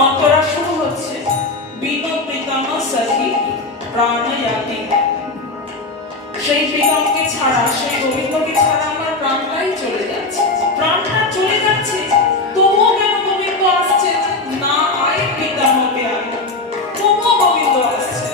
অন্তরা শুরু হচ্ছে বিনোদ প্রীতম সখী প্রাণয়াতি। সেই প্রীতমকে ছাড়া, সেই গোবিন্দকে ছাড়া আমার প্রাণটাই চলে যাচ্ছে, প্রাণটা চলে যাচ্ছে, তবুও কেন গোবিন্দ আসছে না? আয় প্রীতমকে আয়, তবুও গোবিন্দ আসছে।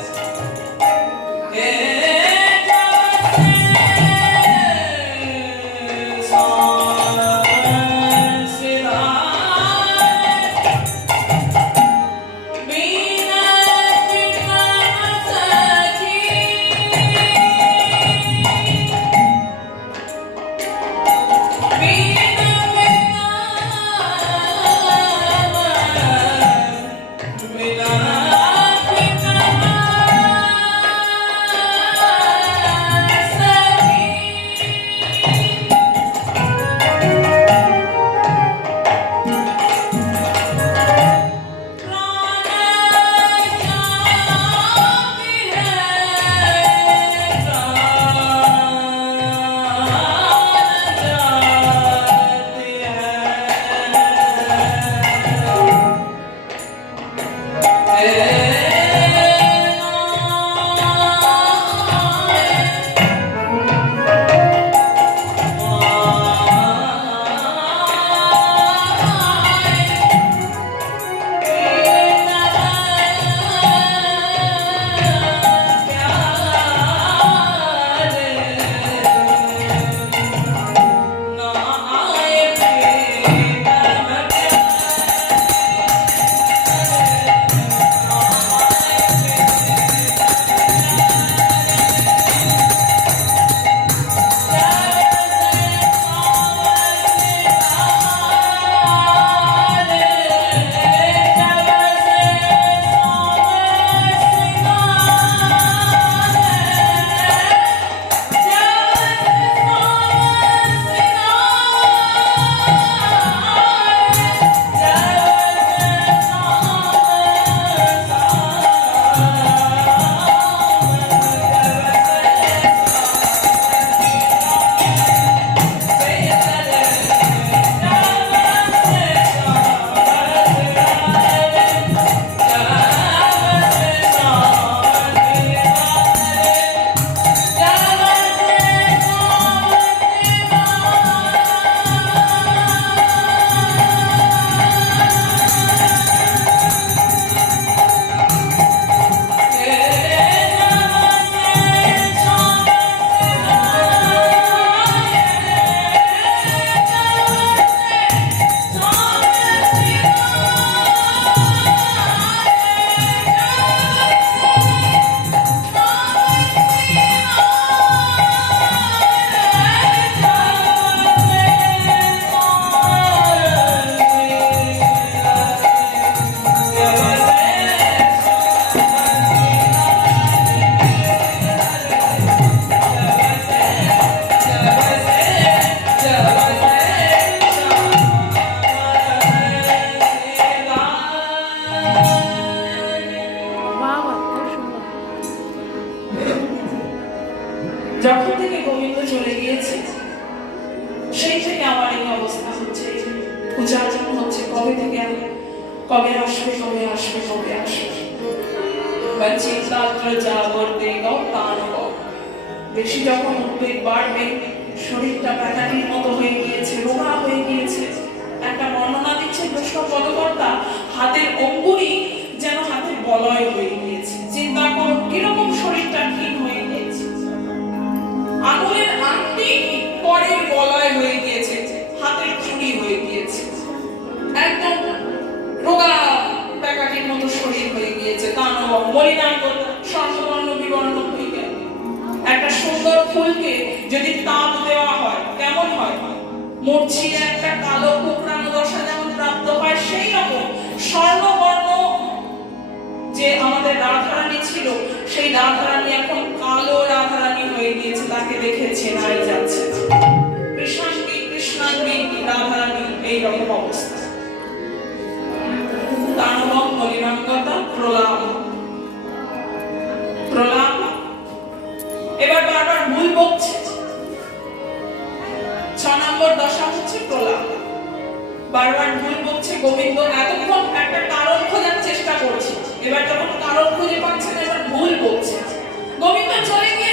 থেকে গোবিন্দ চলে গিয়েছে সেই থেকে আমার এই অবস্থা হচ্ছে, পূজার জন্য হচ্ছে কবে থেকে কবে আসবে কবে আসবে কবে আসবে। চিন্তাত্র জাগর দেগাও তানব, বেশি যখন উদ্বেগ বাড়বে, শরীরটা প্যাটাটির মতো হয়ে গিয়েছে, রোগা হয়ে গিয়েছে। একটা বর্ণনা দিচ্ছে কৃষ্ণ পদকর্তা, হাতের অঙ্গুরি যেন হাতের বলয় হয়ে গিয়েছে। চিন্তা করুন কিরকম শরীরটা ক্ষীণ হয়ে গিয়েছে, আঙুলের আংটি পরের বলয় হয়ে গিয়েছে, হাতের চুড়ি হয়ে গিয়েছে, একদম রোগা প্যাকাটির মতো শরীর হয়ে গিয়েছে। দানব মলিনাঙ্গ স্বর্ণবর্ণ বিবর্ণ হয়ে গেল। একটা সুন্দর ফুলকে যদি তাপ দেওয়া হয় কেমন হয়, মরছিয়ে একটা কালো কুকড়ানো দশা যেমন প্রাপ্ত হয়, সেই রকম স্বর্ণবর্ণ যে আমাদের রাধারানী ছিল, সেই রাধারানী এখন কালো রাধারানী হয়ে গিয়েছে, তাকে দেখে চেনাই যাচ্ছে না। কৃষ্ণাঙ্গী কৃষ্ণাঙ্গী রাধারানী এইরকম অবস্থা। দানবম মলিনাঙ্গতা প্রলাপ প্রলাপ, এবার বারবার ভুল বকছে। 6 নম্বর দশা হচ্ছে প্রলাপ, বারবার ভুল বকছে। গোবিন্দ এতক্ষণ একটা কারণ খোঁজার চেষ্টা করছে, এবার যখন কারণ খুঁজে পাচ্ছে না, এবার ভুল বকছে। গোবিন্দ চলে গিয়ে